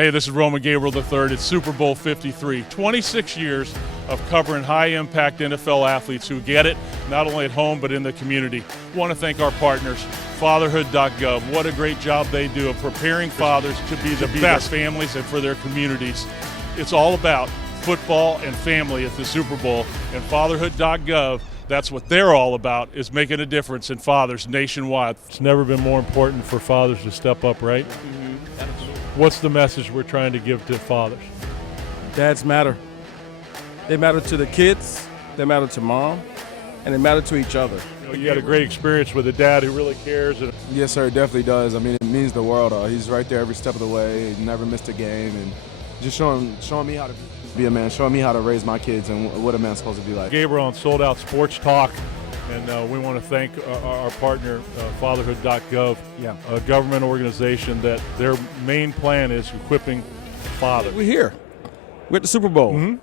Hey, this is Roman Gabriel III. It's Super Bowl 53. 26 years of covering high-impact NFL athletes who get it, not only at home but in the community. I want to thank our partners, fatherhood.gov. What a great job they do of preparing fathers to be the best families and for their communities. It's all about football and family at the Super Bowl, and fatherhood.gov, that's what they're all about, is making a difference in fathers nationwide. It's never been more important for fathers to step up, right? What's the message we're trying to give to fathers? Dads matter. They matter to the kids, they matter to mom, and they matter to each other. You had a great experience with a dad who really cares. Yes, sir, it definitely does. I mean, it means the world. He's right there every step of the way. He never missed a game, and just showing me how to be a man, showing me how to raise my kids and what a man's supposed to be like. Gabriel on Sold Out Sports Talk, and we want to thank our partner, fatherhood.gov, a government organization that their main plan is equipping fathers. We're here. We're at the Super Bowl.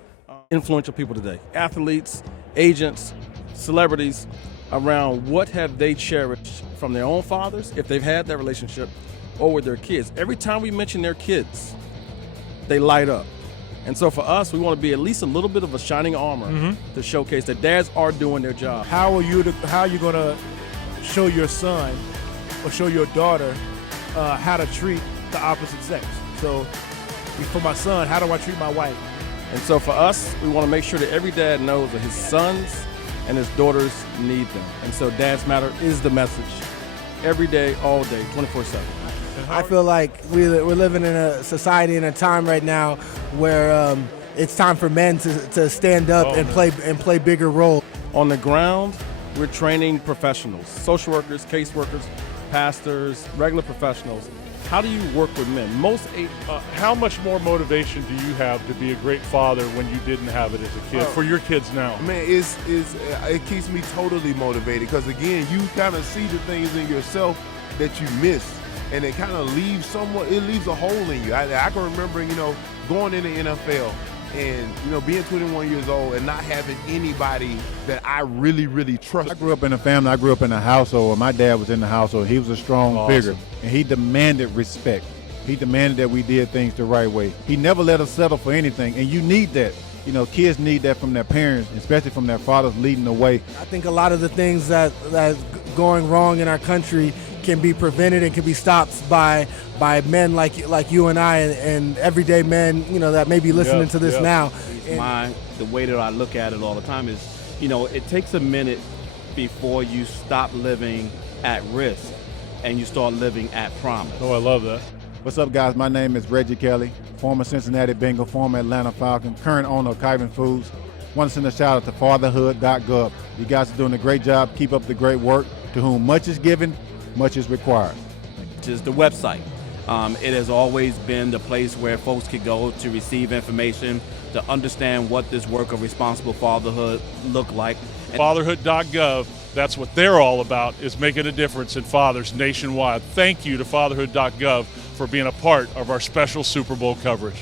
Influential people today, athletes, agents, celebrities, around what have they cherished from their own fathers, if they've had that relationship, or with their kids. Every time we mention their kids, they light up. And so for us, we want to be at least a little bit of a shining armor to showcase that dads are doing their job. How are you going to show your son or show your daughter how to treat the opposite sex? So for my son, how do I treat my wife? And so for us, we want to make sure that every dad knows that his sons and his daughters need them. And so Dads Matter is the message every day, all day, 24/7. I feel like we're living in a society and a time right now where it's time for men to stand up and play bigger roles. On the ground, we're training professionals, social workers, caseworkers, pastors, regular professionals. How do you work with men? How much more motivation do you have to be a great father when you didn't have it as a kid, for your kids now? Man, it keeps me totally motivated because, again, you kind of see the things in yourself that you missed, and it kind of leaves a hole in you. I can remember, going in the NFL and, being 21 years old and not having anybody that I really, really trust. I grew up in a family. I grew up in a household where my dad was in the household. He was a strong figure, and he demanded respect. He demanded that we did things the right way. He never let us settle for anything, and you need that. Kids need that from their parents, especially from their fathers leading the way. I think a lot of the things that's going wrong in our country can be prevented and can be stopped by men like you and I and everyday men, that may be listening to this now. The way that I look at it all the time is, it takes a minute before you stop living at risk and you start living at promise. Oh, I love that. What's up, guys? My name is Reggie Kelly, former Cincinnati Bengal, former Atlanta Falcon, current owner of Kyvan Foods. Want to send a shout out to fatherhood.gov. You guys are doing a great job. Keep up the great work. To whom much is given, much is required. Which is the website. It has always been the place where folks could go to receive information, to understand what this work of responsible fatherhood look like. Fatherhood.gov, that's what they're all about, is making a difference in fathers nationwide. Thank you to fatherhood.gov for being a part of our special Super Bowl coverage.